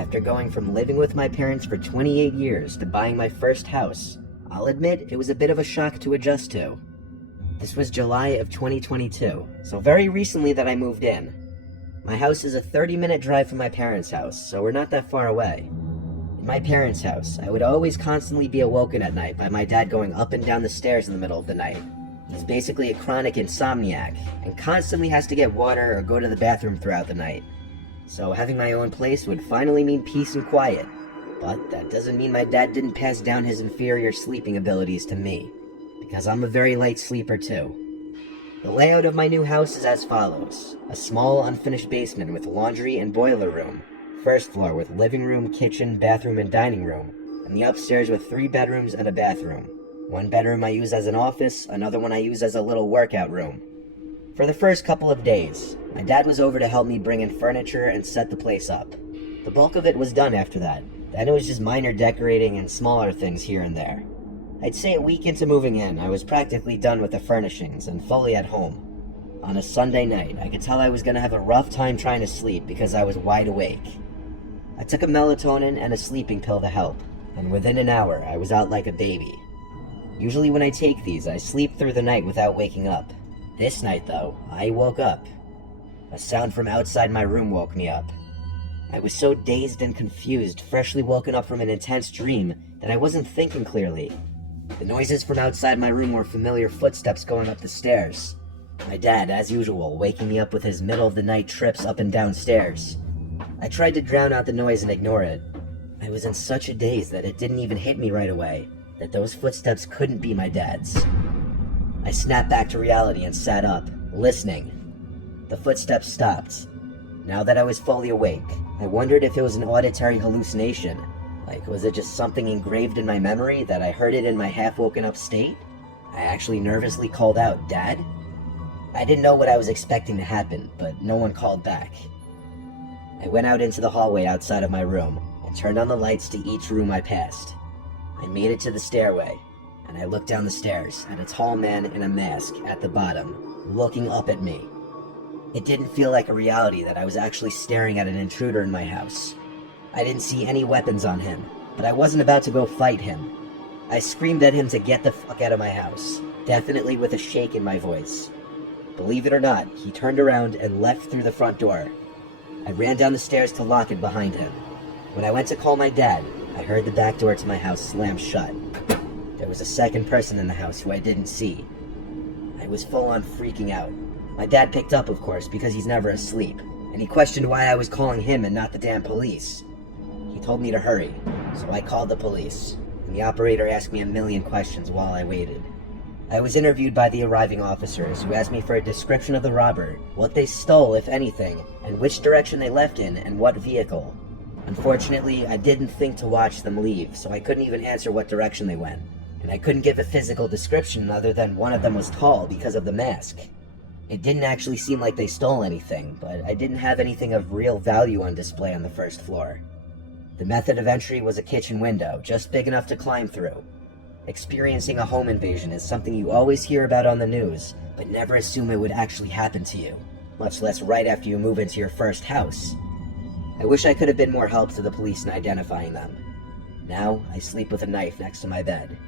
After going from living with my parents for 28 years to buying my first house, I'll admit it was a bit of a shock to adjust to. This was July of 2022, so very recently that I moved in. My house is a 30-minute drive from my parents' house, so we're not that far away. In my parents' house, I would always constantly be awoken at night by my dad going up and down the stairs in the middle of the night. He's basically a chronic insomniac, and constantly has to get water or go to the bathroom throughout the night. So having my own place would finally mean peace and quiet. But that doesn't mean my dad didn't pass down his inferior sleeping abilities to me, because I'm a very light sleeper too. The layout of my new house is as follows: a small unfinished basement with laundry and boiler room, first floor with living room, kitchen, bathroom, and dining room, and the upstairs with 3 bedrooms and a bathroom. One bedroom I use as an office, another one I use as a little workout room. For the first couple of days, my dad was over to help me bring in furniture and set the place up. The bulk of it was done after that. Then it was just minor decorating and smaller things here and there. I'd say a week into moving in, I was practically done with the furnishings and fully at home. On a Sunday night, I could tell I was going to have a rough time trying to sleep because I was wide awake. I took a melatonin and a sleeping pill to help, and within an hour, I was out like a baby. Usually when I take these, I sleep through the night without waking up. This night, though, I woke up. A sound from outside my room woke me up. I was so dazed and confused, freshly woken up from an intense dream, that I wasn't thinking clearly. The noises from outside my room were familiar footsteps going up the stairs. My dad, as usual, waking me up with his middle-of-the-night trips up and down stairs. I tried to drown out the noise and ignore it. I was in such a daze that it didn't even hit me right away, that those footsteps couldn't be my dad's. I snapped back to reality and sat up, listening. The footsteps stopped. Now that I was fully awake, I wondered if it was an auditory hallucination. Like, was it just something engraved in my memory that I heard it in my half-woken up state? I actually nervously called out, "Dad?" I didn't know what I was expecting to happen, but no one called back. I went out into the hallway outside of my room and turned on the lights to each room I passed. I made it to the stairway, and I looked down the stairs at a tall man in a mask at the bottom, looking up at me. It didn't feel like a reality that I was actually staring at an intruder in my house. I didn't see any weapons on him, but I wasn't about to go fight him. I screamed at him to get the fuck out of my house, definitely with a shake in my voice. Believe it or not, he turned around and left through the front door. I ran down the stairs to lock it behind him. When I went to call my dad, I heard the back door to my house slam shut. There was a second person in the house who I didn't see. I was full on freaking out. My dad picked up, of course, because he's never asleep, and he questioned why I was calling him and not the damn police. He told me to hurry, so I called the police, and the operator asked me a million questions while I waited. I was interviewed by the arriving officers, who asked me for a description of the robber, what they stole, if anything, and which direction they left in, and what vehicle. Unfortunately, I didn't think to watch them leave, so I couldn't even answer what direction they went. And I couldn't give a physical description other than one of them was tall because of the mask. It didn't actually seem like they stole anything, but I didn't have anything of real value on display on the first floor. The method of entry was a kitchen window, just big enough to climb through. Experiencing a home invasion is something you always hear about on the news, but never assume it would actually happen to you, much less right after you move into your first house. I wish I could have been more help to the police in identifying them. Now, I sleep with a knife next to my bed.